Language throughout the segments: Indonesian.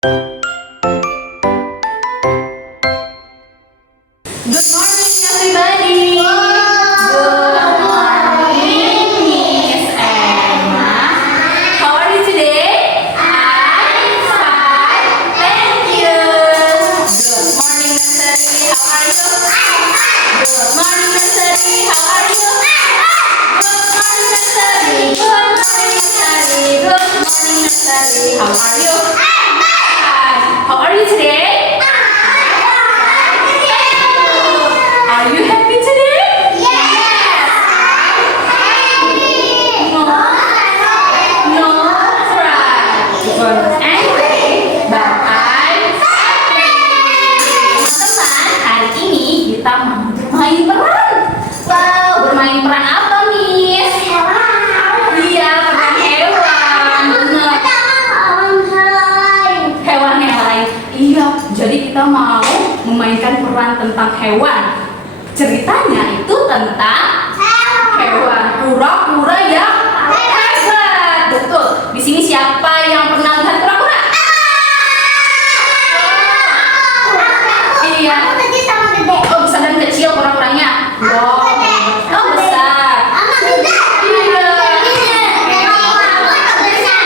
Good morning, everybody. Good morning, Miss Emma. How are you today? I'm fine, thank you. Good morning, nursery. How are you? Good morning, nursery. How are you? Good morning, nursery. Good morning, nursery. Good morning, nursery. How are you? How are you today? Are you happy today? No cry. Was angry, but I'm happy. Teman-teman, hari ini kita mau bermain peran. Wow, bermain peran apa, Miss? Iya, peran hewan. Benar. Hewan yang lain. Iya, jadi kita mau memainkan peran tentang hewan. Ceritanya itu tentang hewan kura-kura yang hebat. Betul. Di sini siapa yang pernah lihat kura-kura? Iya. Oh, besar dan kecil kura-kuranya. Wow. Oh, besar. Iya.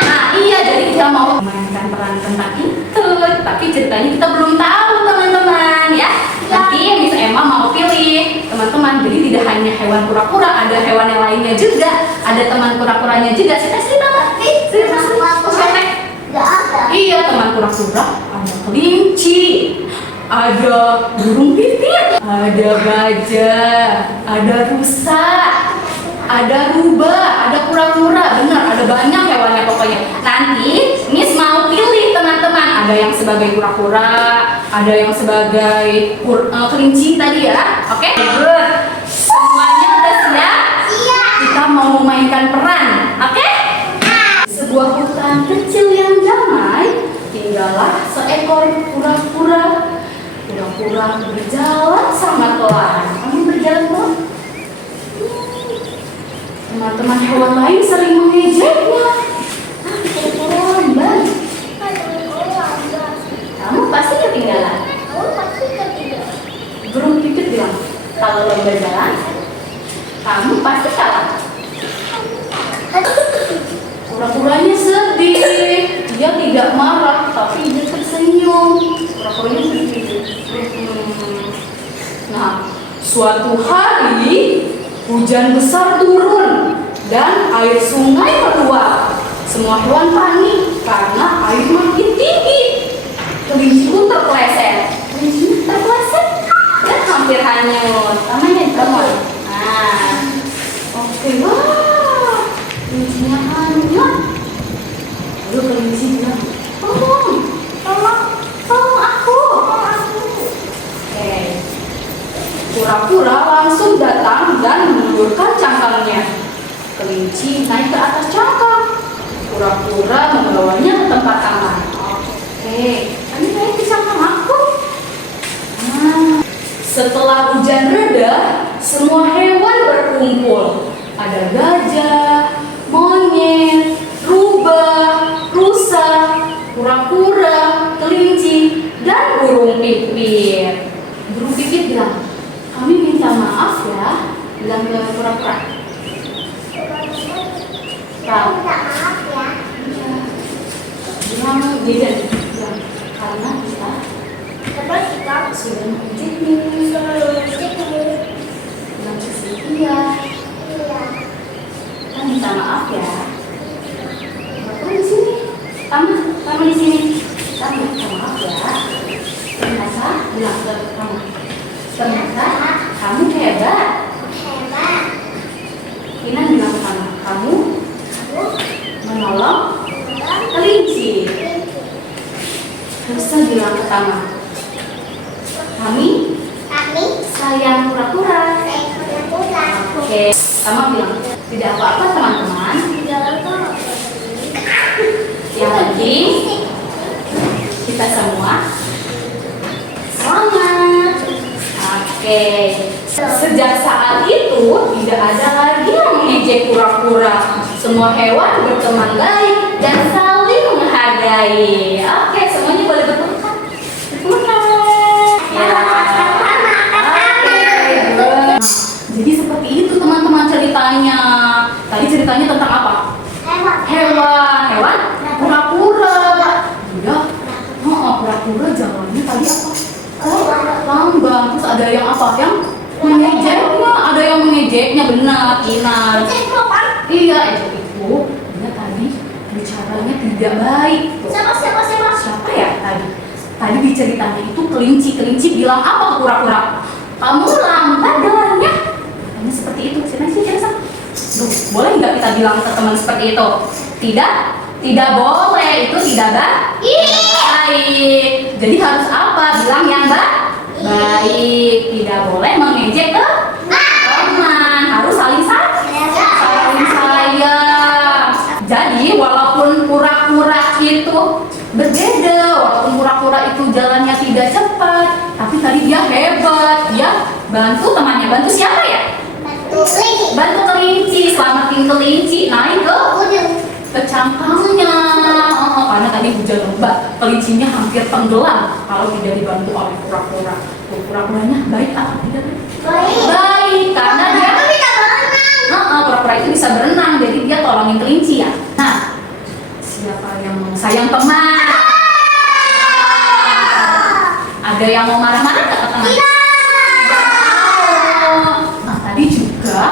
Nah, iya. Jadi kita mau memainkan peran tentang itu. Tapi ceritanya kita belum tahu, teman-teman, ya. Nanti Miss Emma mau pilih teman-teman. Jadi tidak hanya hewan kura-kura, ada hewan yang lainnya juga. Ada teman kura-kuranya juga. Saya kasih nama. Iya, teman kura-kura. Ada kelinci, ada burung pipit, ada gajah, ada rusa, ada rubah, ada kura-kura. Benar, ada banyak hewannya pokoknya. Nanti Miss mau pilih teman-teman. Ada yang sebagai kura-kura, ada yang sebagai kelinci tadi ya. Oke? Good. Semuanya udah siap? Kita mau memainkan peran. Oke? Sebuah hutan kecil yang damai, tinggallah seekor kura-kura. Kura-kura berjalan sangat pelan. Kamu berjalan pelan? Teman-teman hewan lain sering mengejeknya. Kura-kura lamban. Kamu pasti ketinggalan. Burung pipit bilang, kalau lomba jalan, kamu pasti kalah. Kura-kuranya sedih. Dia tidak marah, tapi dia tersenyum. Kura-kuranya sedih. Nah, suatu hari hujan besar turun dan air sungai meluap. Semua hewan panik karena air makin tinggi. Kelinci pun terpeleset. Dan hampir hanyut. Namanya drama. Nah, oke, wah, kelincinya hanyut. Lalu kelinci bilang, tolong aku. Oke. Kura-kura langsung datang dan menulurkan cangkangnya. Kelinci naik ke atas cangkang. Kura-kura membawanya ke tempat aman. Oke, ini naik ke cangkang aku. Nah, setelah hujan reda, semua hewan berkumpul. Ada gajah, monyet, rubah, rusa, kura-kura, kelinci, dan burung pipit. Burung pipit bilang, kami minta maaf ya, bilang ke kura-kura. Bilang bilang, karena kita sudah mengejekmu. Bilang iya. Kita minta maaf ya. Kura-kura di sini, kamu di sini. Kita minta maaf ya. Ternyata bilang ke kamu. Ternyata kamu hebat. Kinan bilang ke kamu menolong kelinci. Rusa bilang ke kami sayang kura-kura. Oke, Tama bilang tidak apa-apa teman-teman. Yang penting kita semua selamat. Oke. Sejak saat itu tidak ada lagi yang mengejek kura-kura. Semua hewan berteman baik dan saling menghargai. Oke, semuanya ceritanya tentang apa? Hewan kura-kura. Iya. Kura-kura jalannya tadi apa? Lamban. Terus ada yang apa? Yang mengejeknya. Ada yang mengejeknya, benar, Kinar. Iya, itu dia tadi bicaranya tidak baik. Tuh. Siapa ya tadi? Tadi di ceritanya itu kelinci bilang apa ke kura-kura? Kamu lambat jalannya. Ini seperti itu. Sini. Boleh nggak kita bilang ke teman seperti itu? Tidak boleh. Itu tidak baik. Jadi harus apa? Bilang yang baik. Tidak boleh mengejek ke teman. Harus saling sayang. Jadi walaupun kura-kura itu berbeda, walaupun kura-kura itu jalannya tidak cepat, tapi tadi dia hebat. Dia bantu temannya. Bantu siapa ya? Bantu kelinci. Selamatin kelinci naik ke cangkangnya. Karena tadi hujan lebat, kelincinya hampir tenggelam kalau tidak dibantu oleh kura-kura. Kura-kuranya baik atau tidak? Baik, karena dia kura-kura itu bisa berenang, jadi dia tolongin kelinci ya. Nah, siapa yang mau sayang teman? Ada yang mau marah-marah nggak ke teman? Nah, tadi juga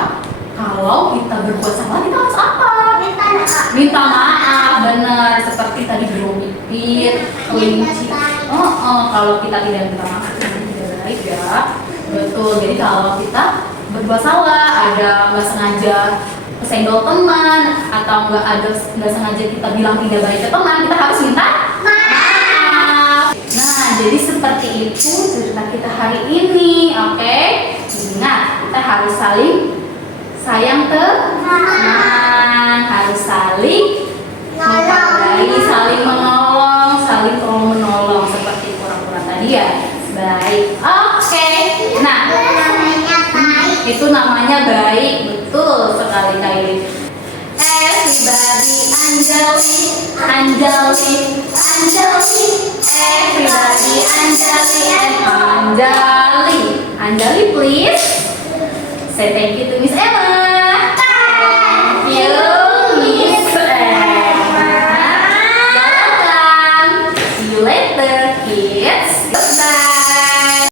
kalau kita berbuat salah kita harus apa? Minta maaf, benar. Seperti tadi burung pipit, kelinci. Kalau kita tidak minta maaf itu tidak baik ya. Betul. Jadi kalau kita berbuat salah, ada nggak sengaja kesenggol teman, atau nggak sengaja kita bilang tidak baik ke teman, kita harus minta maaf. Nah, jadi seperti itu cerita kita hari ini, oke? Ingat, kita harus saling sayang teman, harus saling menghargai, saling menolong, saling tolong menolong seperti kura-kura tadi ya. Baik, oke. Nah, itu namanya baik, betul sekali Kaili. Everybody Anjali, everybody Anjali, Anjali, please say thank you to Miss Ella.